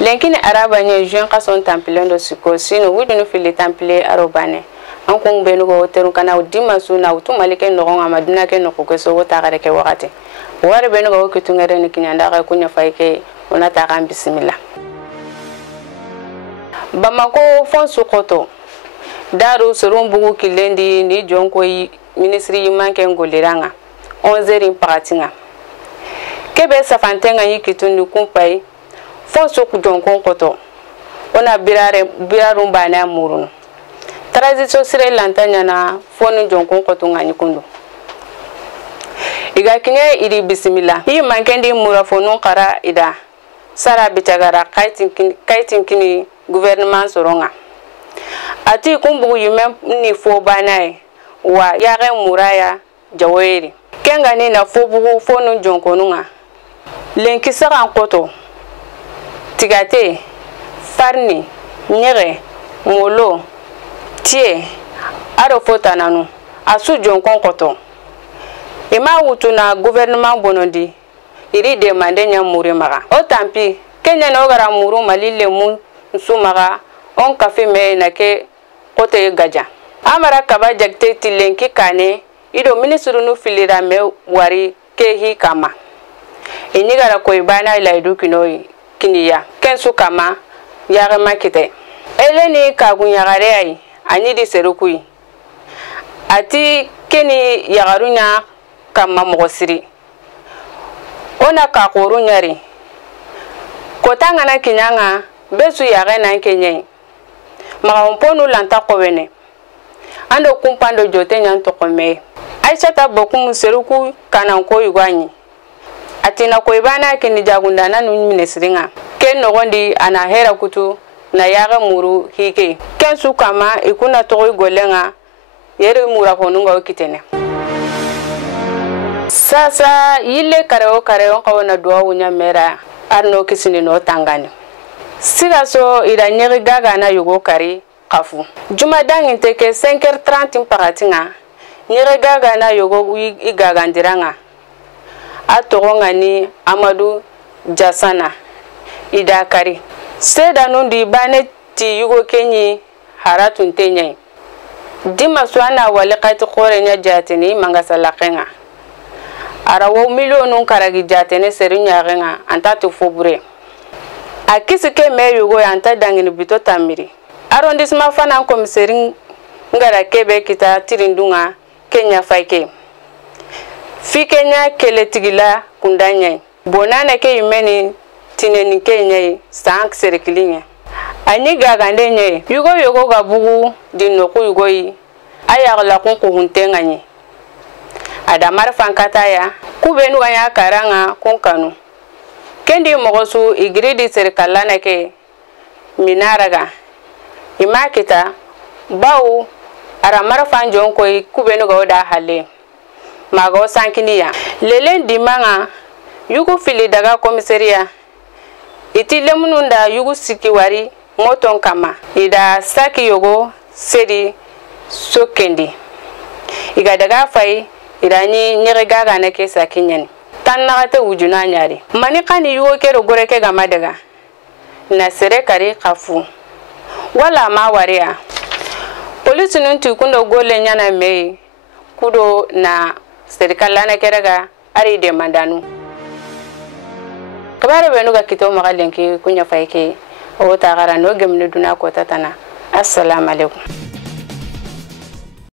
Lenkini araba nye juin kason tampile do siko sino wudunu fili tampile arobane an kun benu go teru kana udima suna utumali ke no nga madina ke no ko so wota gare ke wakati ware benu go kitungere ni kinyanda ka kunya faike ona ta kan bismillah. Bamako fonsu koto daru surumbugu kilendi ni jonko ministri yimanke ngoliranga 11 paratinga kebe safantenga yikitundu kumpai fonsu jonko koto ona birarum bana murun transition sire lantanya na fonu jonko koto ngani kundu iga kinye iri bismillah yimankendi mura fonu qara ida sara bitagara kaitin kini gouvernement soronga ati kumbugu yimem ni fo banae wa yare muraya jaweri kenga ni na fo bugu fonu jonkonunga lenki saran koto tigate farni nyere molo tie aro fota nanu asu jonkon koto ima wutuna gouvernement bonondi iri demande nya muri maga o tampi kenya no gara muru malile mu sumaga on kafe me na ke kote gaja amara kaba jakte tilenki kane ido ministru nu filira me wari ke hi kama inigara ko ibana ila idu kinoi kiniya kensu kama yare makite eleni kagunya gare ai ani di serukui ati keni yagarunya kama mogosiri ona ka korunyari kotanga na kinyanga besu yare na kenye maga mponu lanta kowene ando kumpando jote nyanto kome aisha ta bokum seruku kana ko yugwanyi atina ko ibana kini jagundana nu minesringa ken nogondi ana hera kutu na yaga muru hike ken su kama ikuna to golenga yere mura fonunga kitene sasa yile kareo kawona duwa wunya mera arno kisini no tangani siga so ida nyeri gaga na yugo kari kafu juma dangin teke 5h30 paratinga nyeri gaga na yugo igaga ndiranga atogonga ni Amadu Jasana ida kari seda nundi bane ti yugo kenyi haratun tenyai dima swana walikati korenya jatini mangasalakenga arawo milionun karagi jatene serinya renga antatu fobure akisike me yugo anta dangini bito tamiri arrondissement fana komiseri ngara kebe kita tirindunga Kenya faike fi Kenya keletigila kundanya bonana ke yumeni tineni Kenya sank seriklinya ani gagande nye yugo gabugu dinoku yugo ayagla kun huntenga nye adamar fankata ya kubenu ya karanga kunkanu kendi mogosu igridi serikala ke minaraga imakita bawu aramar fanjon ko kubenu go da hale mago sankiniya lelen dimanga yugo fili daga komisaria iti lemununda yugo sikiwari moton kama ida saki yogo sedi sokendi iga daga fai irani nyere gaga na ke sakinyen tan nagate wujuna nyari mani kani yugo kero gore ke gama daga na sere kari kafu wala ma waria polisi nuntu kundo gole nyana me kudo na serikala na kerega ari de mandanu kabare benu ga kito magalenki kunya faike o ta gara no gemne duna ko tatana assalamu alaikum.